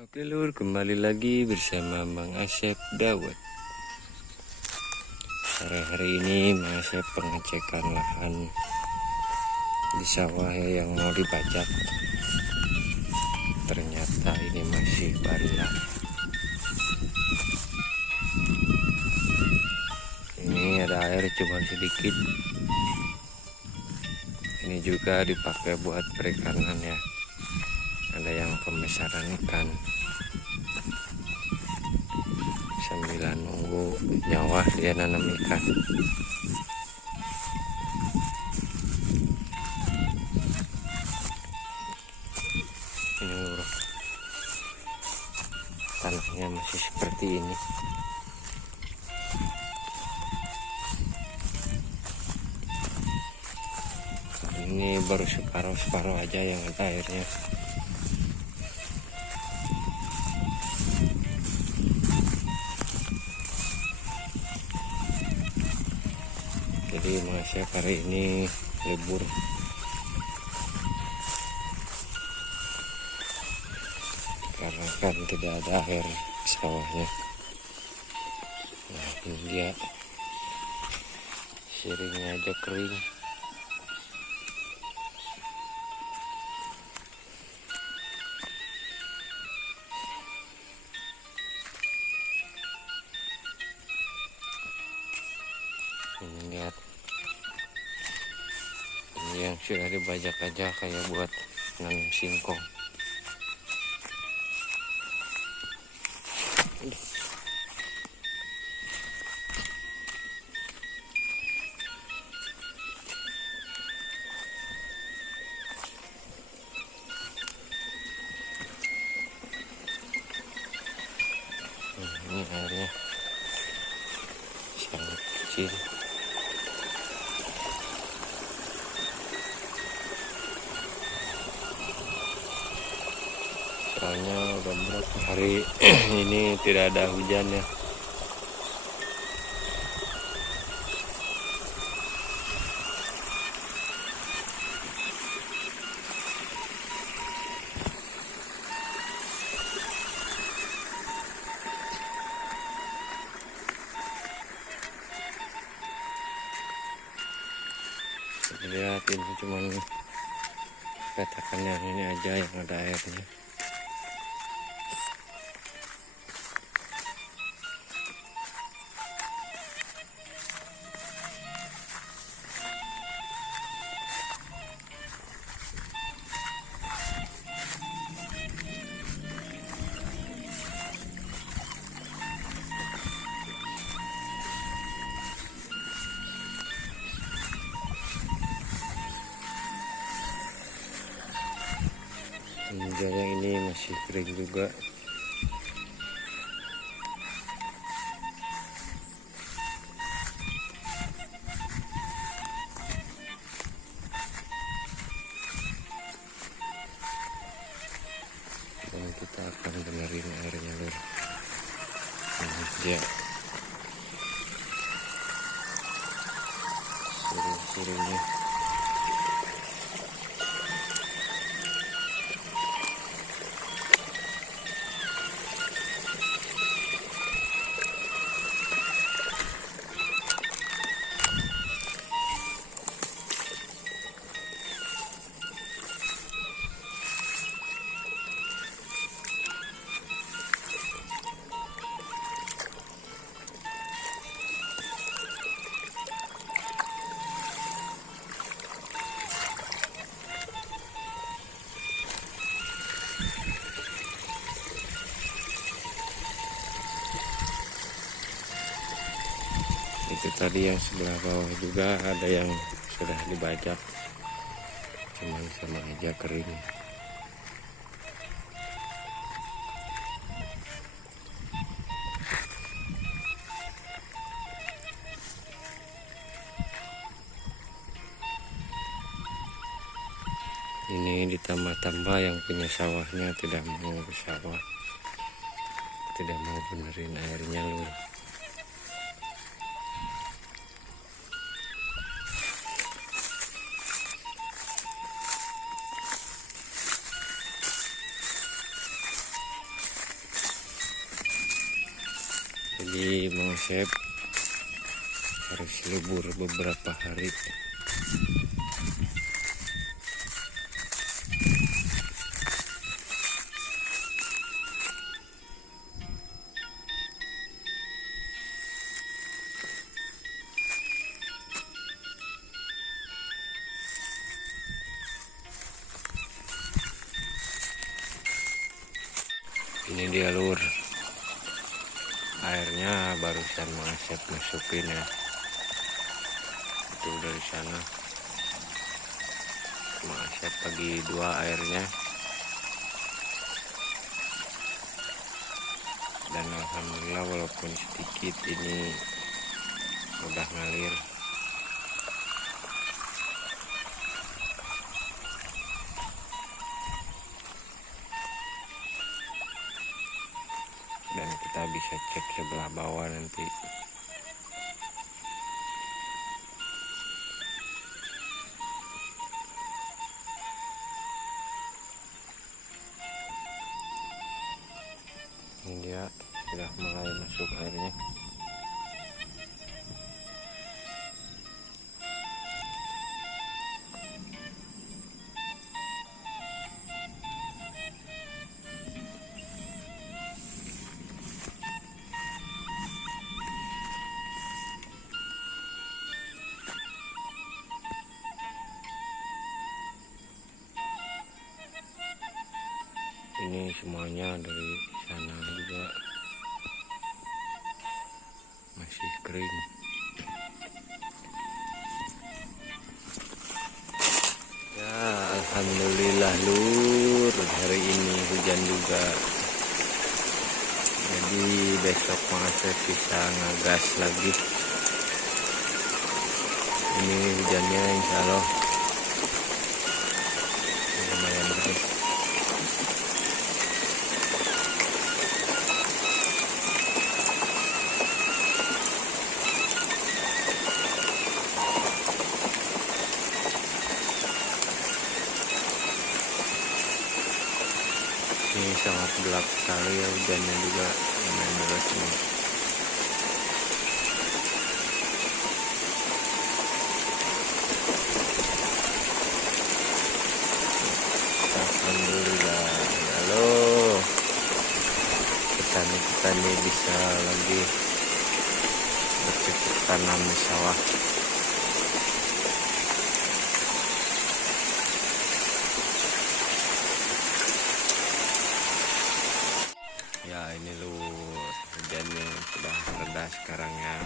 Oke lur, kembali lagi bersama Mang Asep Dawet. Hari ini Mang Asep pengecekan lahan di sawah yang mau dibajak. Ternyata ini masih barila. Ini ada air cuma sedikit. Ini juga dipakai buat perikanan ya. Ada yang pembesaran ikan. Sambil nunggu nyawa dia nanam ikan. Ini lur, tanahnya masih seperti ini. Ini baru separuh aja yang ada airnya. Jadi Mas hari ini libur. Karena kan tidak ada air di sawahnya. Nah ini dia, siringnya aja kering. Ini lihat, ini yang sudah dibajak aja kayak buat nanam singkong. Ini airnya sangat kecil. Soalnya udah berapa hari ini tidak ada hujan ya. Lihat ini cuman petakan yang ini aja yang ada airnya. Hingga yang ini masih kering juga. Dan kita akan benerin airnya lur. Ini dia siring-siringnya. Itu tadi yang sebelah bawah juga ada yang sudah dibajak, cuman sama aja kering. Ini ditambah-tambah yang punya sawahnya tidak mau bersawah, tidak mau benerin airnya lur. Jadi Mang Asep harus libur beberapa hari. Ini dia lur, airnya barusan Mang Asep masukin ya, itu dari sana Mang Asep bagi dua airnya, dan alhamdulillah walaupun sedikit ini udah ngalir. Dan kita bisa cek sebelah bawah nanti. Ini dia sudah mulai masuk airnya. Ini semuanya dari sana juga masih kering. Ya alhamdulillah lur, hari ini hujan juga. Jadi besok Mang Asep bisa ngegas lagi. Ini hujannya insya Allah lumayan gede. Ini sangat gelap sekali ya, hujannya juga lumayan deras ini. Alhamdulillah, halo, petani-petani bisa lagi bercocok tanam di sawah. Ya ini lur, hujannya sudah reda sekarang ya.